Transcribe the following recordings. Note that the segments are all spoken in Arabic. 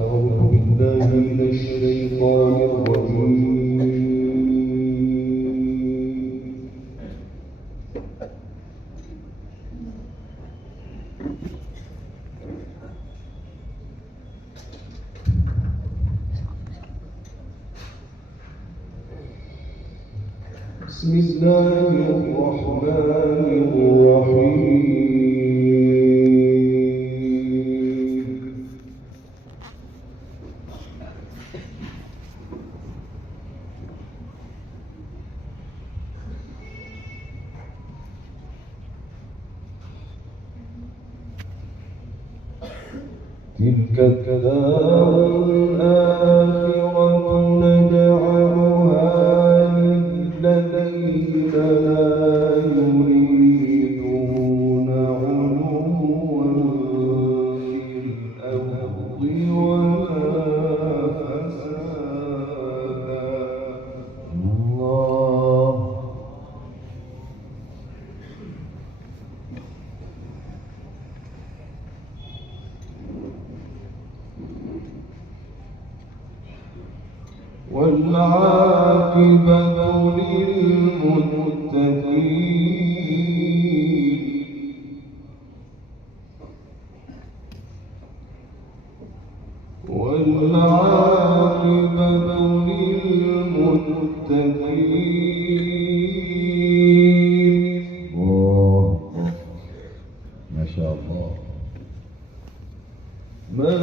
أعوذ بالله من الشيطان الرجيم. بسم الله الرحمن الرحيم. تلك الدار الآخرة نجعلها للذين لا يريدون علوا في الأرض ولا فسادا. الله والعاقبة للمتقين والعاقبة للمتقين. ما شاء الله. من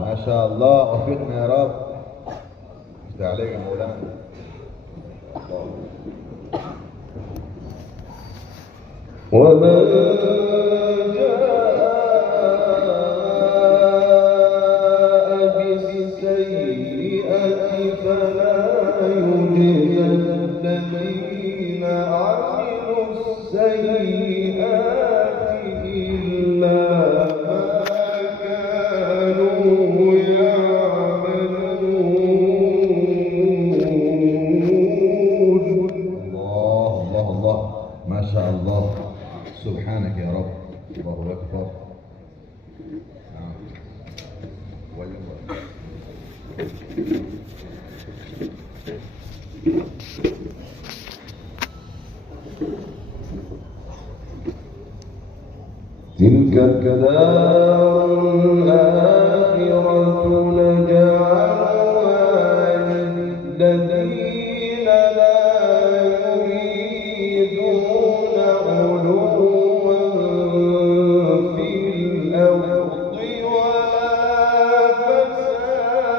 ما شاء الله. وفقنا يا رب. افتح عليك يا مولانا. ومن جاء بالسيئة فلا يجزى الذين عملوا السيئات إلا ما شاء الله. سبحانك يا رب. الله أكبر. تلك الدار الآخرة نجعلها للذين لا يريدون علوا في الأرض ولا فسادا.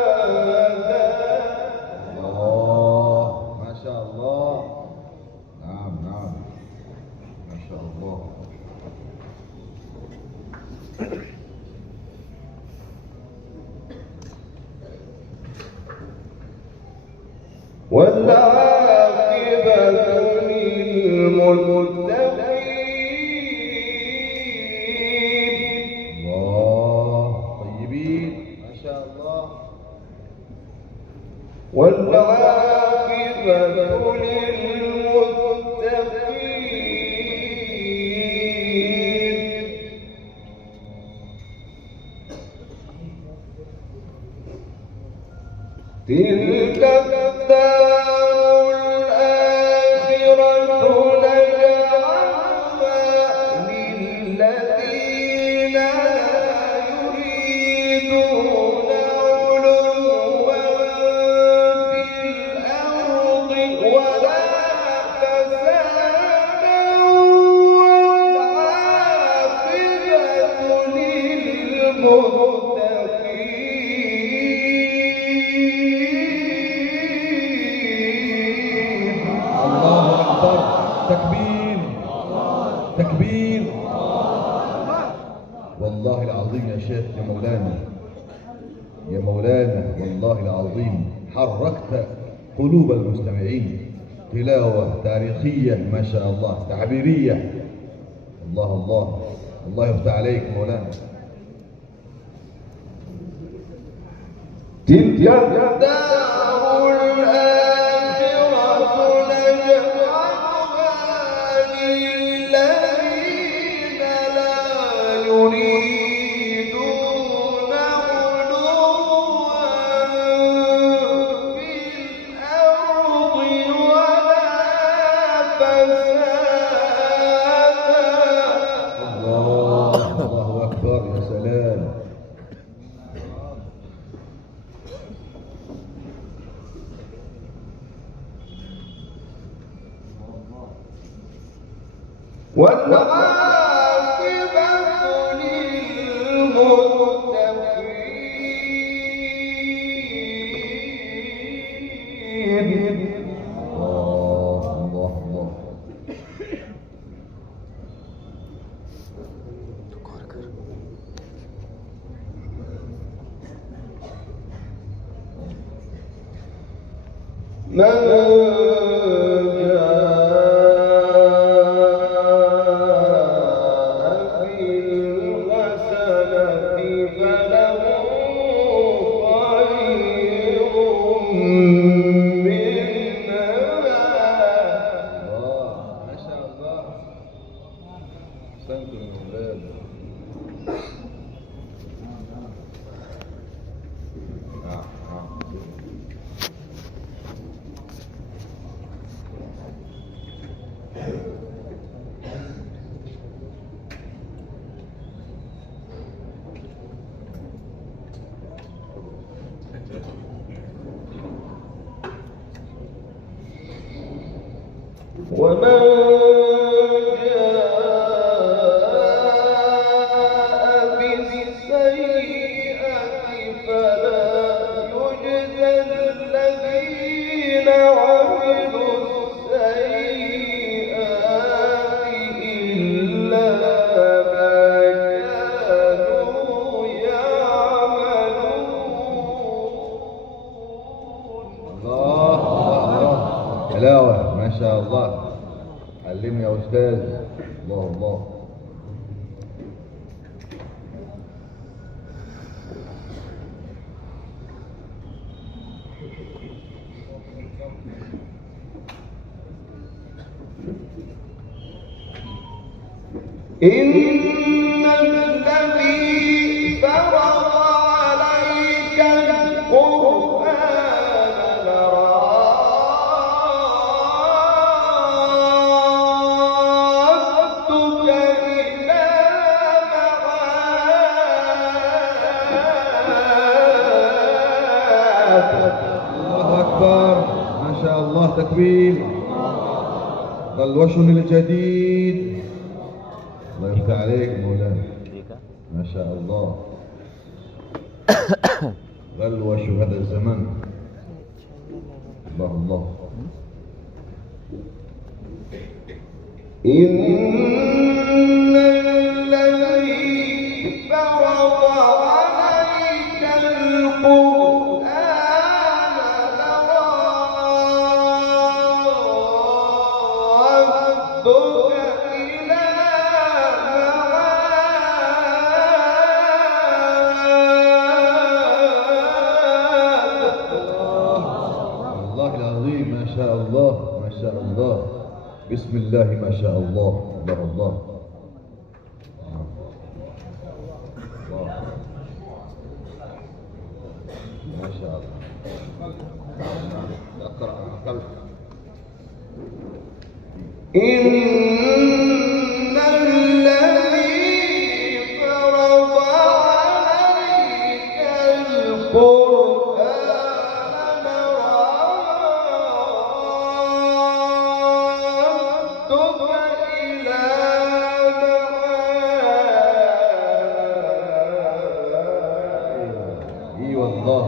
الله ما شاء الله. نعم نعم ما شاء الله. والعاقبة للمتقين. الله طيبين ما شاء الله. والعاقبة للمتقين. تلك الدار الآخرة نجعلها للذين لا يريدون علوا في الأرض ولا فسادا والعاقبة للمتقين. الله أكبر. تكبير تكبير. والله العظيم يا شيخ يا مولانا يا مولانا والله العظيم حركت قلوب المستمعين. تلاوة تاريخية ما شاء الله تعبيرية. الله الله الله يفتح عليك مولانا. تلك الدار الآخرة نجعلها للذين لا يريدون علوا في الأرض ولا فسادا. الله أكبر، يا سلام. والعاقبة للمتقين. الله الله. من ومن جاء بالسيئة فلا يجزى الذين عملوا السيئات إلا ما كانوا يعملون. الله حلاوة، ما شاء الله. علمني يا أستاذ. الله الله. إن الذي فرض عليك القرآن لرادك إلى معاد. الله أكبر، ما شاء الله، تكبير. غلوشن الجديد. الله يفتح عليك مولانا، ما شاء الله. غلوش هذا الزمن. الله الله. إن الذي فرض عليك القرآن لرادك إلى معاد. الله العظيم، ما شاء الله، ما شاء الله. بسم الله ما شاء الله. الله الله. ما شاء الله. اقرأ قلبك. إن الذي فرض عليك القرآن لرادك إلى معاد. اي والله،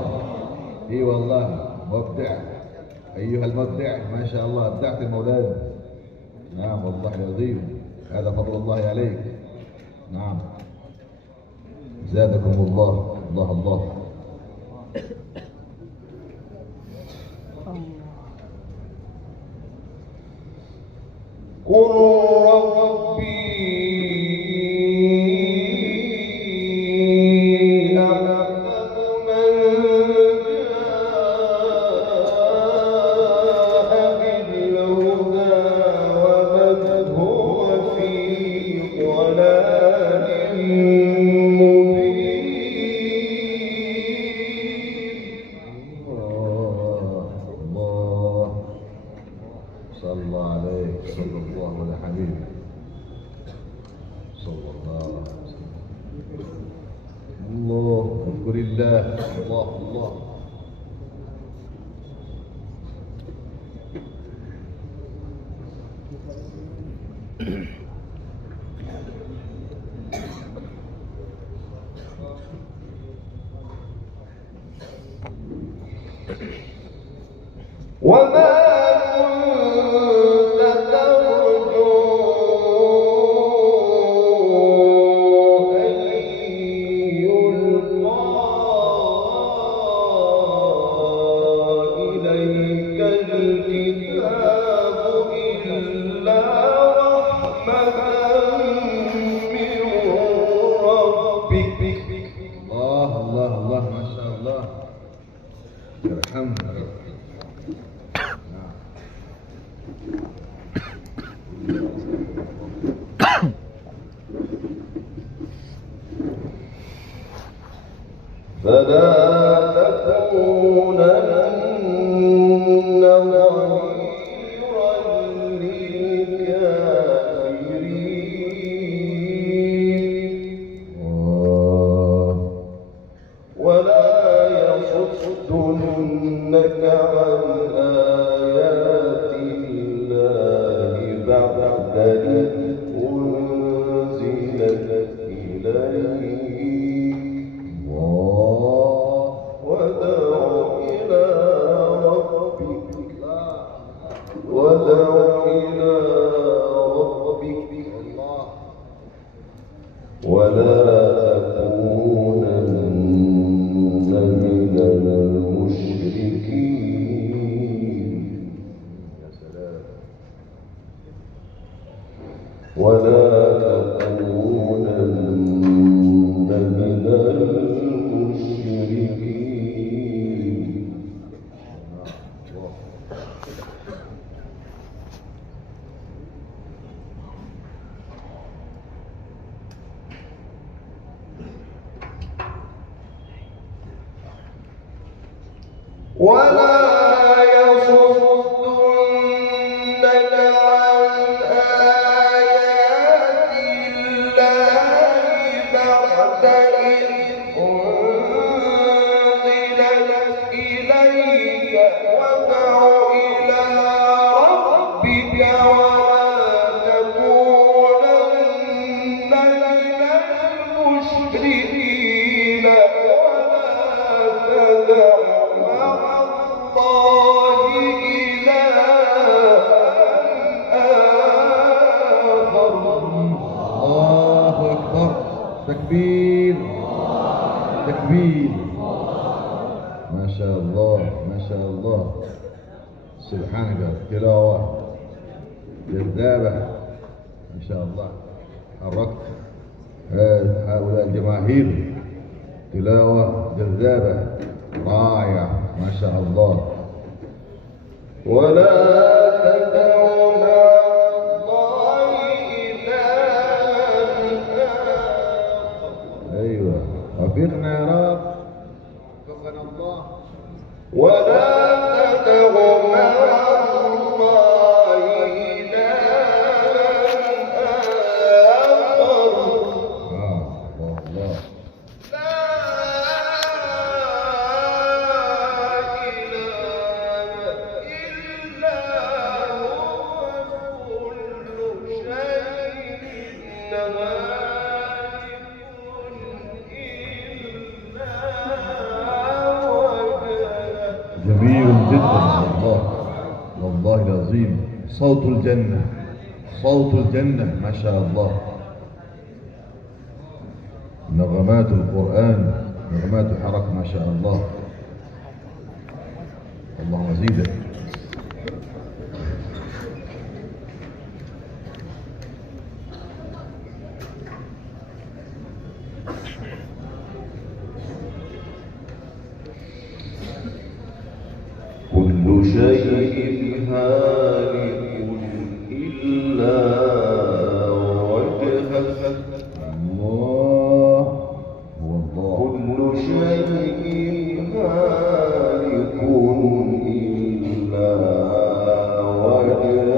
اي والله، مبدع ايها المبدع، ما شاء الله، ابدعت المولانا. نعم والله العظيم، هذا فضل الله عليك. نعم، زادكم الله. الله الله. قل ربي أعلم من لله. الله الله. وما كنت ترجو أن يلقى إليك الكتاب إلا رحمة من ربك. الله الله الله ما شاء الله. يرحمنا. فلا تكونن ظهيرا للكافرين ولا يصدنك عن آيات الله بعد إذ أنزلت إليك. ودع إلى ربك ولا تكونن من المشركين. ولا تكونن من المشركين. ولا يصدنك عن آيات الله بعد إذ أنزلت إليك. ودع إلى ربك ولا تكونن من المشركين. ولا تدع مع الله إلها آخر. الله أكبر. تكبير تكبير. ما شاء الله ما شاء الله. سبحانك. تلاوة جذابة ما شاء الله. حركت هؤلاء الجماهير. تلاوة جذابة رائعة ما شاء الله. ولا تدع مع الله إلها آخر. أيوة وفقنا يا رب. وفقنا الله. ولا تدع مع الله إلها آخر. الله الله. جميل جدا والله والله العظيم. صوت الجنة صوت الجنة ما شاء الله. نغمات القرآن نغمات الحركة ما شاء الله. اللهم زيدك. كل شيء هالك إلا وجهه. الله والله. كل شيء هالك إلا وجهه.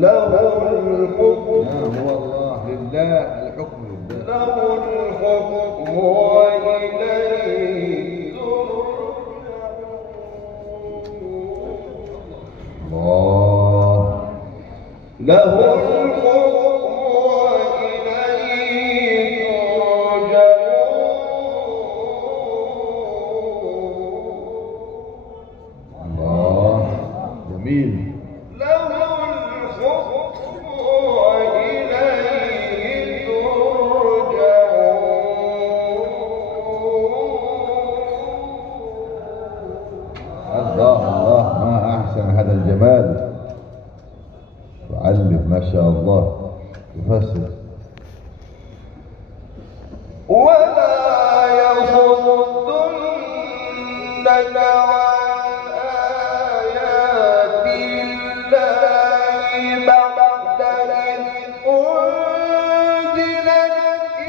له الملك الحكم نعم والله لله الحكم لله. له الحكم وإليه الله له الحكم وإليه ترجعون. الله جميل. له الحكم وإليه ترجعون. الله الله ما أحسن هذا الجمال. تعلم ما شاء الله تفسر. ولا يصدنك عن آيات الله بعد إذ أنزلت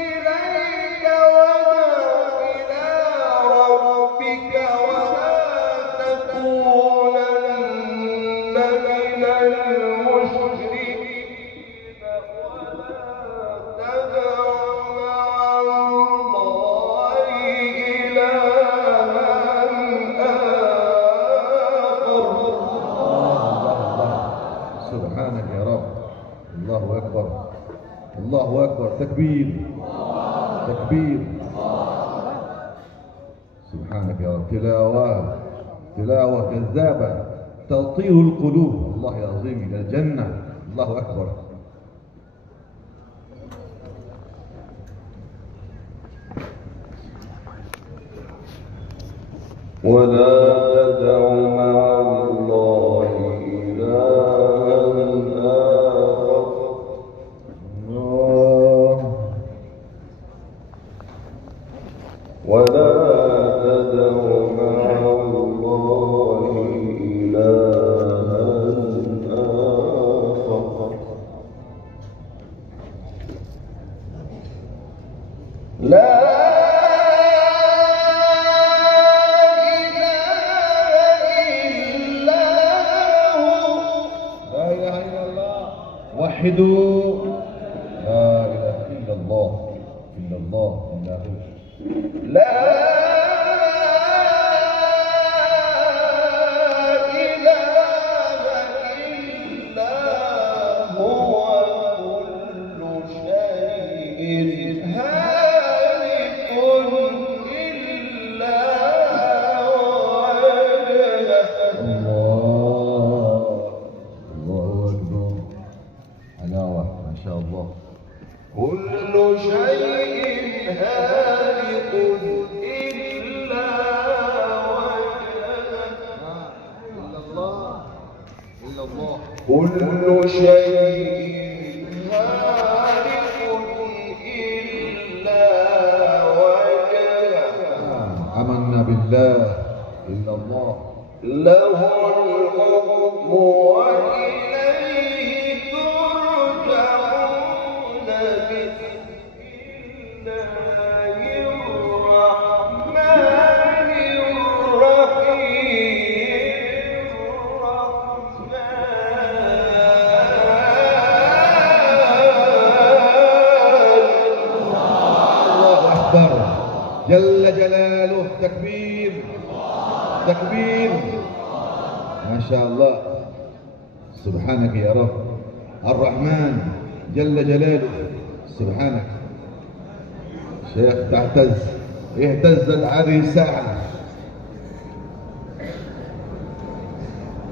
إليك وادع إلى ربك ولا تكونن من المشركين ولا تدع مع الله إلها آخر. الله سبحانك يا رب. الله أكبر الله أكبر. تكبير تكبير. سبحانك يا رب. تلاوة تلاوة جذابة تطير القلوب. الله العظيم إلى الجنة. الله أكبر. ولا تدع مع الله إلها آخر. ولا تدع مع الله إلها آخر. لا وحدوا. لا إله إلا الله إلا الله إلا هو. لا إله إلا هو. كل شيء هالك إلا وجهه. الله الله أكبر. حلاوة ما شاء الله. كل شيء هالك إلا وجهه. إلا الله إلا الله. كل شيء هالك إلا وجهه. آمنا بالله إلا الله. له الحكم وإليه ترجعون. بسم الله الرحمن الله أكبر جل جلاله. تكبير تكبير ما شاء الله. سبحانك يا رب. الرحمن جل جلاله. سبحانك. شيخ تعتز اهتزت هذه الساعة.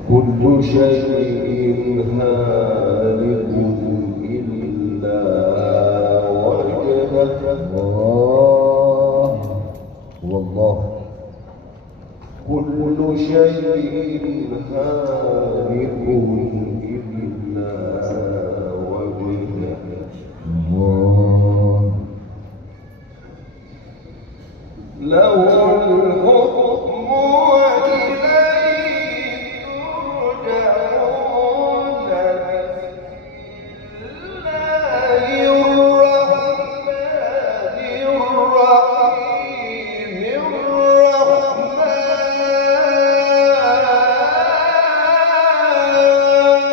كل شيء هالك إلا وجهه. الله والله. كل شيء هالك إلا وجهه. الله له الحكم وإليه ترجعون. بسم الله الرحمن الرحيم.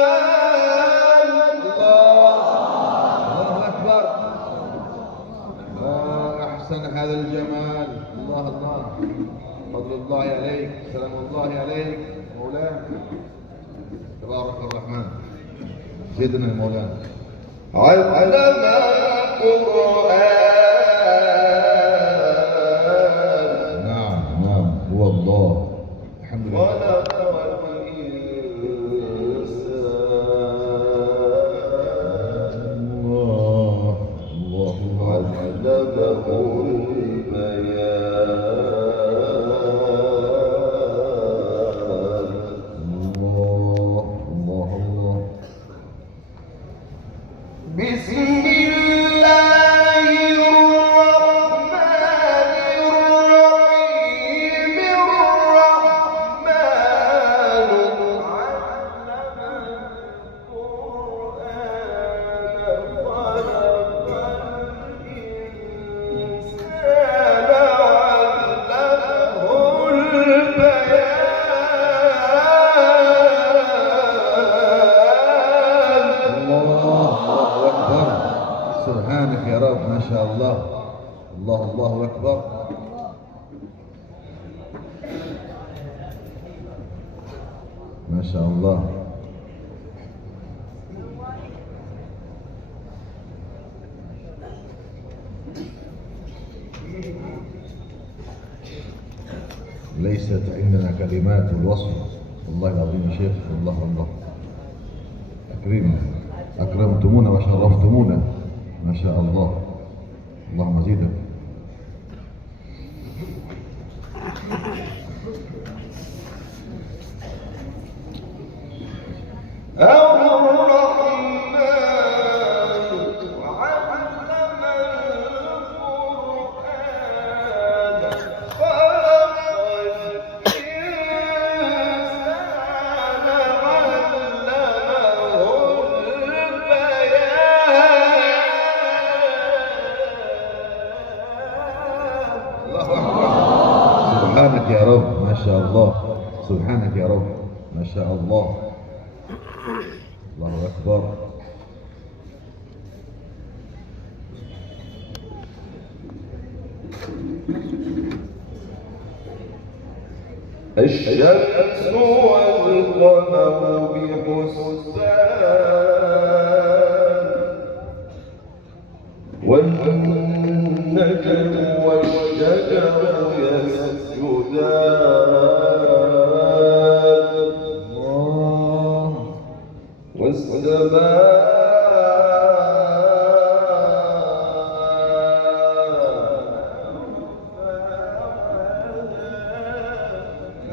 الله عليك، سلام الله عليك مولانا تبارك الرحمن سيدنا المولانا. علم القرآن نعم نعم هو الله الحمد لله. خلق الإنسان الله الله الله علمه البيان الله الله الله. بسم الله الرحمن الرحيم الرحمن علم القرآن خلق الإنسان علمه البيان. الله أكبر سبحانك يا رب ما شاء الله. الله الله أكبر. ما شاء الله. ليست عندنا كلمات الوصف والله العظيم يا شيخ. الله الله أكرمنا أكرمتمونا وشرفتمونا ما شاء الله. اللهم زيدك. سبحانك يا رب ما شاء الله. سبحانك يا رب ما شاء الله. الله أكبر. الشمس والقمر بحسبان والنجم والشجر يسجدان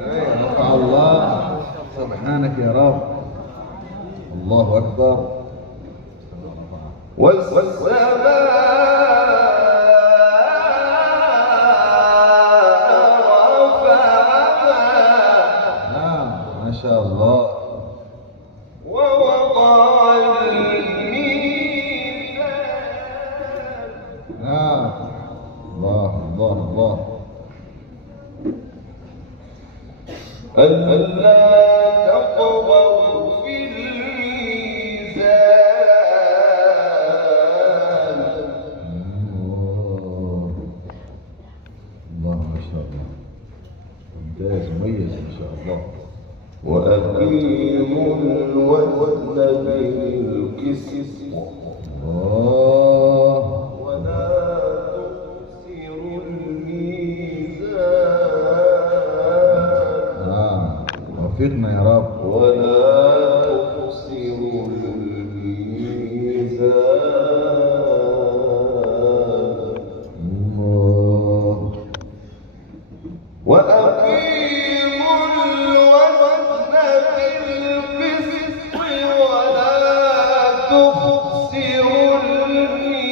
الله رفع الله. سبحانك يا رب. الله أكبر. نعم ما شاء الله. ووضع الميزان نعم الله الله الله. ألا تطغوا في الميزان الله ما شاء الله ممتاز مميز ما شاء الله. وأقيموا الوزن بالقسط الله ولا تخسروا الميزان وفقنا يا رب. ولا تخسروا الميزان الله وأقيموا الوزن بالقسط ولا تخسروا الميزان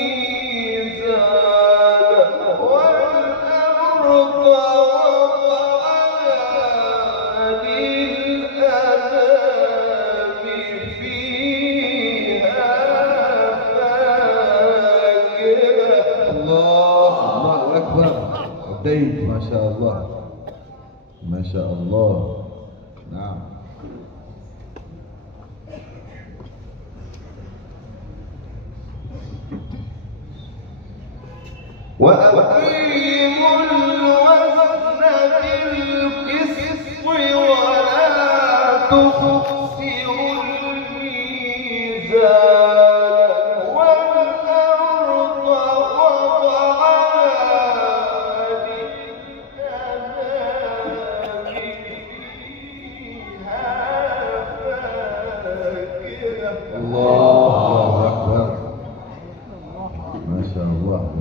والأرض وضعها للأنام فيها فاكهة. الله الله أكبر. أديت ما شاء الله ما شاء الله. نعم وأقيموا الوزن بالقسط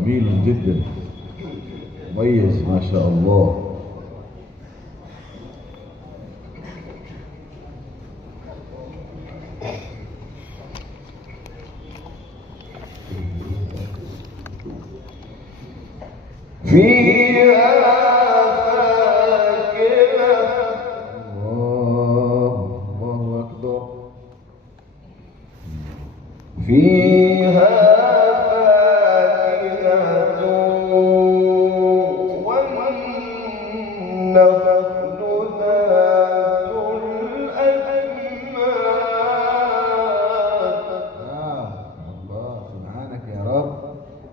جميل جدا، مميز ما شاء الله. فيها فاكهة. الله أكبر. فيها فاكهة والنخل ذات الأكمام. الله سبحانك يا رب.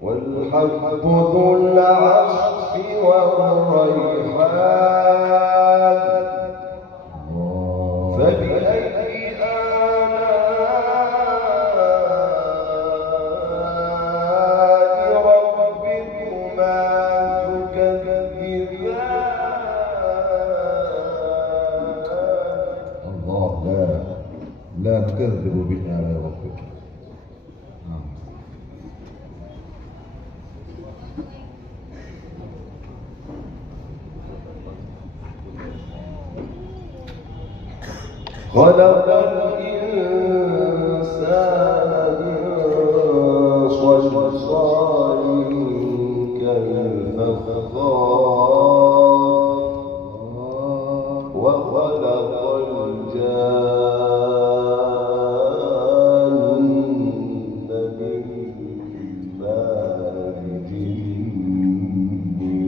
والحب ذو العصف والريحان. فبأي آلاء ربكما تكذبان. الله لا نكذب بآلاء ربك. خلق الإنسان من صلصال كالفخار وخلق الجان من مارج من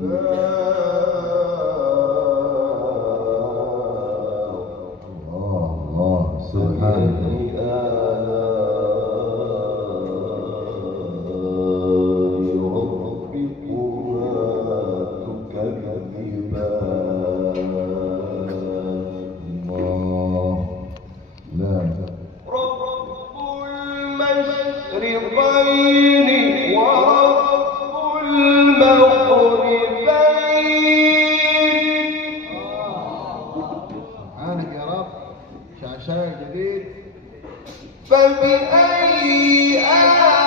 نار. سبحانك. المشرقين ورب المغربين. سبحانك يا رب. شعشاع جديد. فبأي آلاء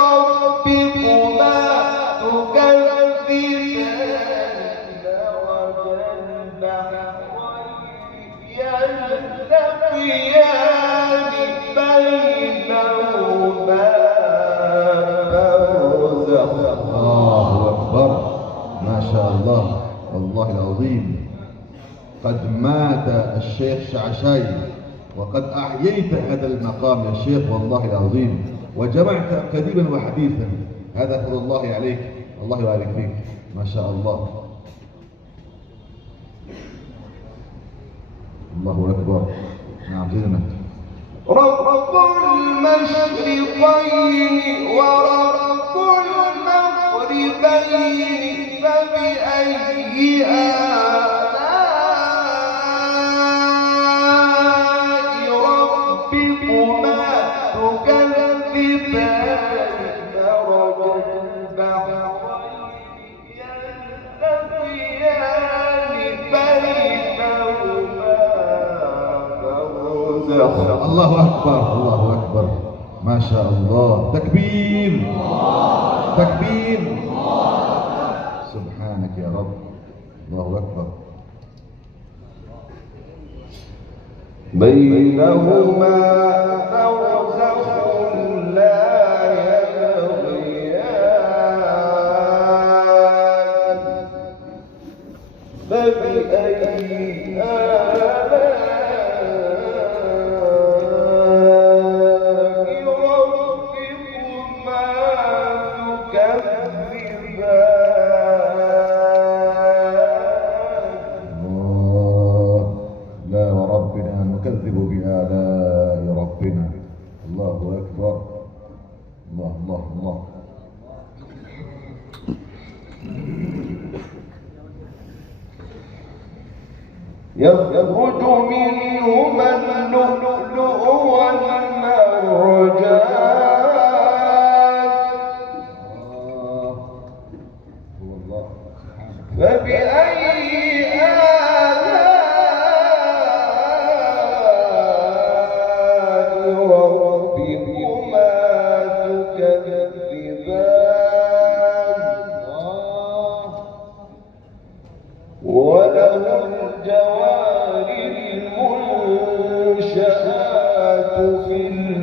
ربكما تكذبان. مرج البحرين يلتقيان بينهما برزخ. الله أكبر ما شاء الله. والله العظيم قد مات الشيخ شعشاي وقد أحييت هذا المقام يا شيخ، والله العظيم، وجمعت قديما وحديثا. هذا فضل الله عليك، الله يبارك فيك ما شاء الله. الله أكبر. نعم زيدنا. رب المشرقين ورب المغربين. فبأي آلاء ربكما تكذبان. مرج البحرين يلتقيان بينهما برزخ. الله أكبر الله أكبر ما شاء الله. تكبير تكبير. سبحانك يا رب. الله أكبر. بينهما برزخ لا يبغيان. فبأي آلاء ربكما تكذبان. لا وربنا نكذب بآلاء ربنا. الله أكبر. الله الله الله. يخرج منهما اللؤلؤ والمرجان. هو الله سبحانه. فبأي آلاء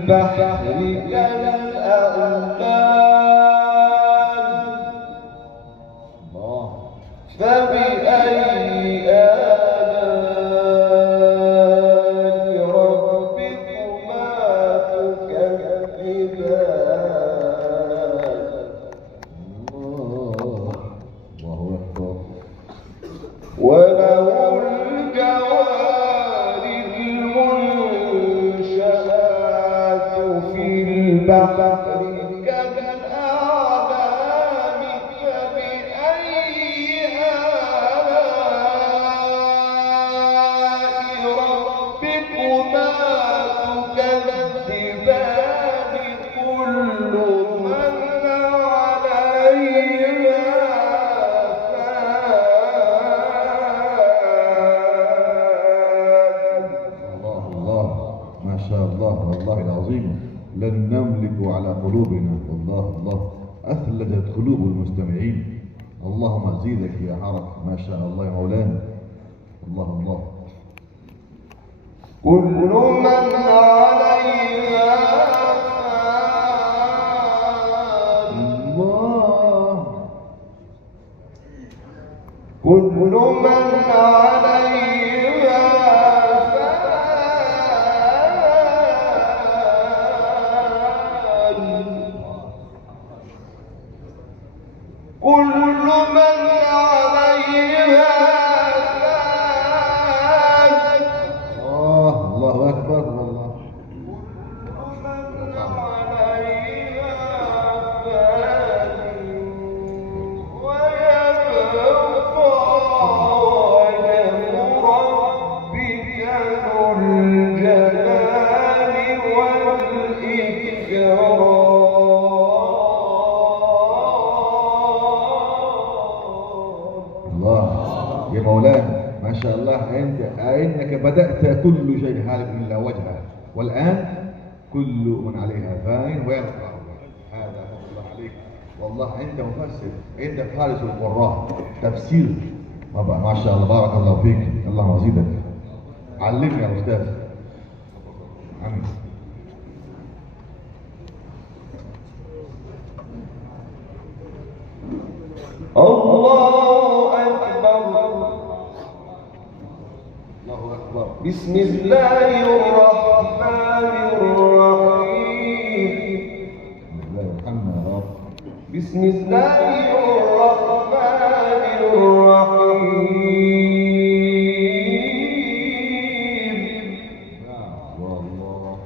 البحر كالأعلام فبأي آلاء ربكما تكذبان الله أكبر. وله الجوار المنشآت في البحر كالأعلام فبأي آلاء ربكما تكذبان كل من عليها الله ما شاء الله والله العظيم لن نملك على قلوبنا. الله أثلجت قلوب المستمعين. اللهم زيدك يا حرك ما شاء الله يا مولانا. الله كل من عليها الله كل من عليها كل من عليها الله أكبر والله. من عليها فان ويبقى وجه ربك ذو الجلال والإكرام. الله يا مولانا ما شاء الله. إنك بدأت كل شيء هالك إلا وجهه، والآن كل من عليها فان ويبقى. هذا فضل الله عليك والله. أنت مفسر، أنت فارس القراء تفسير. ما شاء الله بارك الله فيك. اللهم زيدك. علمني يا أستاذ. آمين. الله أكبر. الله أكبر. بسم الله الرحمن الرحيم. لا يرحمنا يا رب. بسم الله الرحمن الرحيم. والله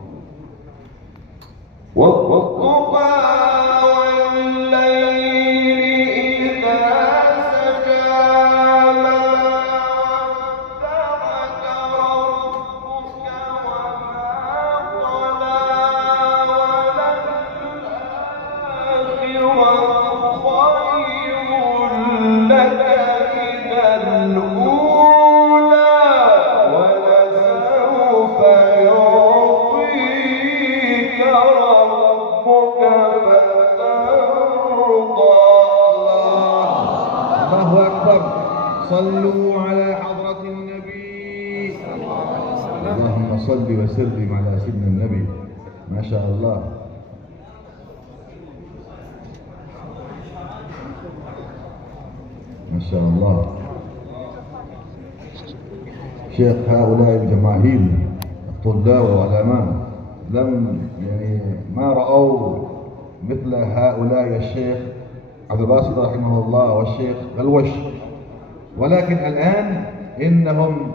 والضحى والليل إذا سجى ما ودعك ربك وما قلى وللآخرة خير لك من الأولى ولسوف يعطيك ربك فترضى. الله أكبر. صلوا على حضرة النبي. اللهم صل وسلم على سيدنا النبي. ما شاء الله. ما شاء الله. شيخ هؤلاء الجماهير الطلاب والعلماء ما رأوا مثل هؤلاء الشيخ عبد الباسط رحمه الله والشيخ غلوش، ولكن الآن إنهم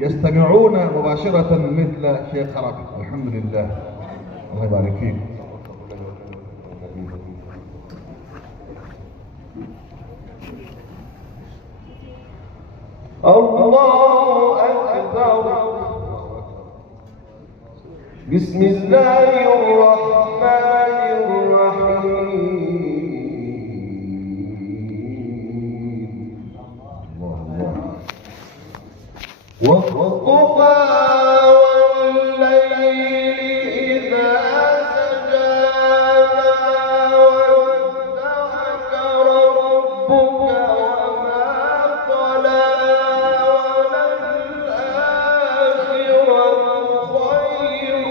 يستمعون مباشرة مثل شيخ خرق. الحمد لله. الله يبارك فيك. الله أكبر. بسم الله الرحمن الرحيم. والضحى والليل إذا سجى ما ودعك ربك وما قلى وللآخرة خير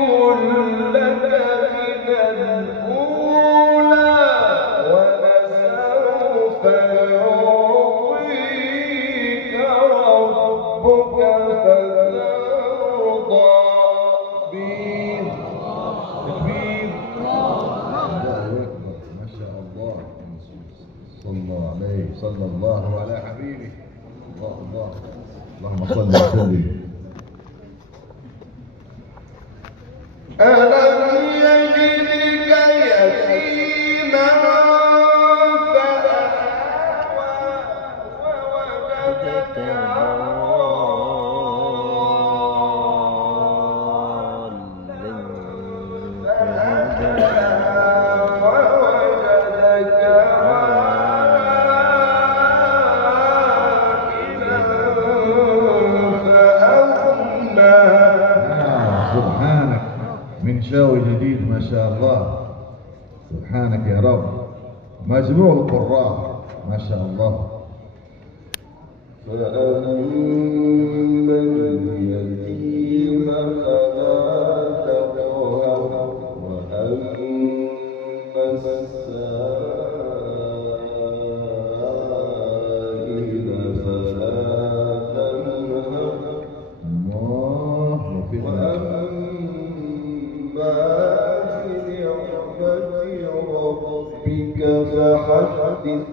فترضى تكبير تكبير. الله أكبر ما شاء الله. صلى الله على حبيبه. الله اللهم صل وسلم. ألم يجدك يتيما فآوى ووجدك سبحانك من شاوي جديد ما شاء الله. سبحانك يا رب. مجموع القراء ما شاء الله. فأما اليتيم فلا تقهر وأما السائل فلا تنهر الله وفقنا. وأما بنعمة ربك فحدث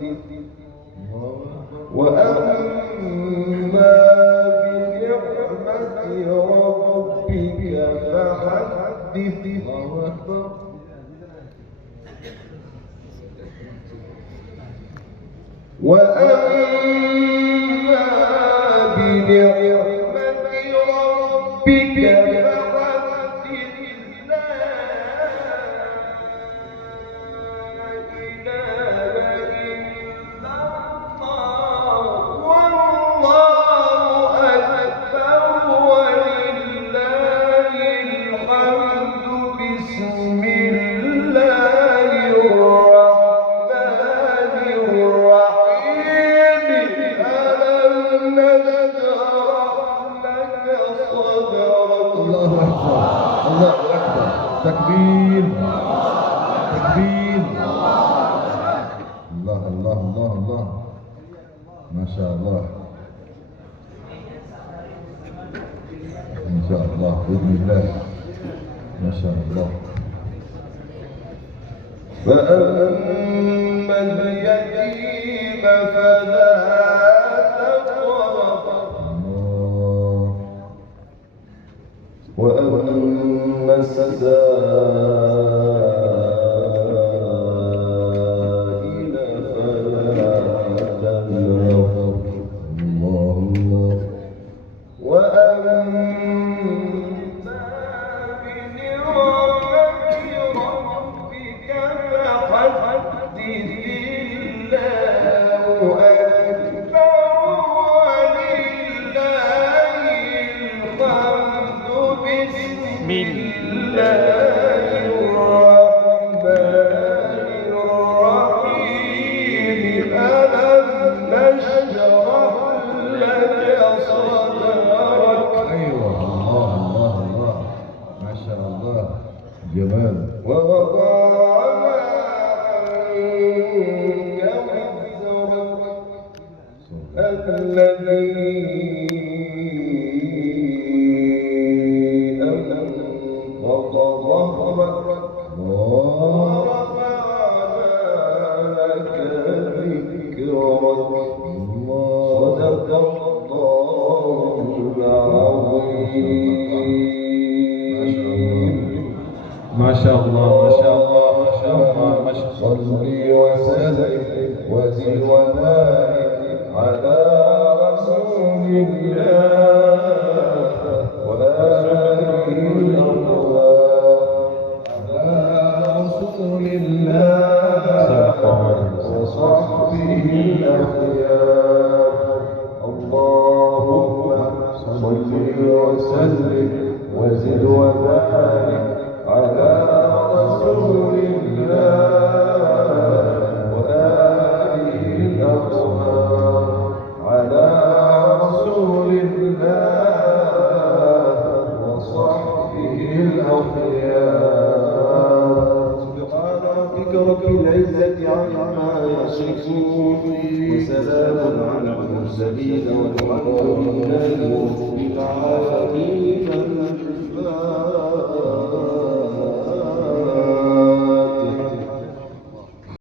وأما بنعمة ربك فحدث. الله أكبر. وأما بنعمة ربك فحدث. لا إله إلا الله والله أكبر ولله الحمد. بسم الله الرحمن الرحيم. ألم نشرح لك صدرك. الله أكبر. الله أكبر. تكبير تكبير. الله الله الله الله ما شاء الله. ما شاء الله بإذن الله ما شاء الله. فأما اليتيم فلا تقهر الله. وأما السائل فلا تنهر الله الله. وأما بنعمة ربك فحدث. الله أكبر ولله الحمد. بسم الله الرحمن الرحيم. ألم نشرح لك صدرك. أيوة الله الله الله ما شاء الله جمال. ووضعنا عنك وزرك الذي أنقض ظهرك ورفعنا لك ذكرك. صدق الله العظيم. ما شاء الله ما شاء الله ما شاء الله ما شاء الله. صل وسلم وزد وبارك على رسول الله وآله على رسول الله وصحبه الأخيار. اللهم صل وسلم وزد وبارك على رسول الله وآله الأطهار. على رسول الله وصحبه الأخيار. سبحان ربك رب العزة عما يصفون وسلام على المرسلين والحمد لله رب العالمين.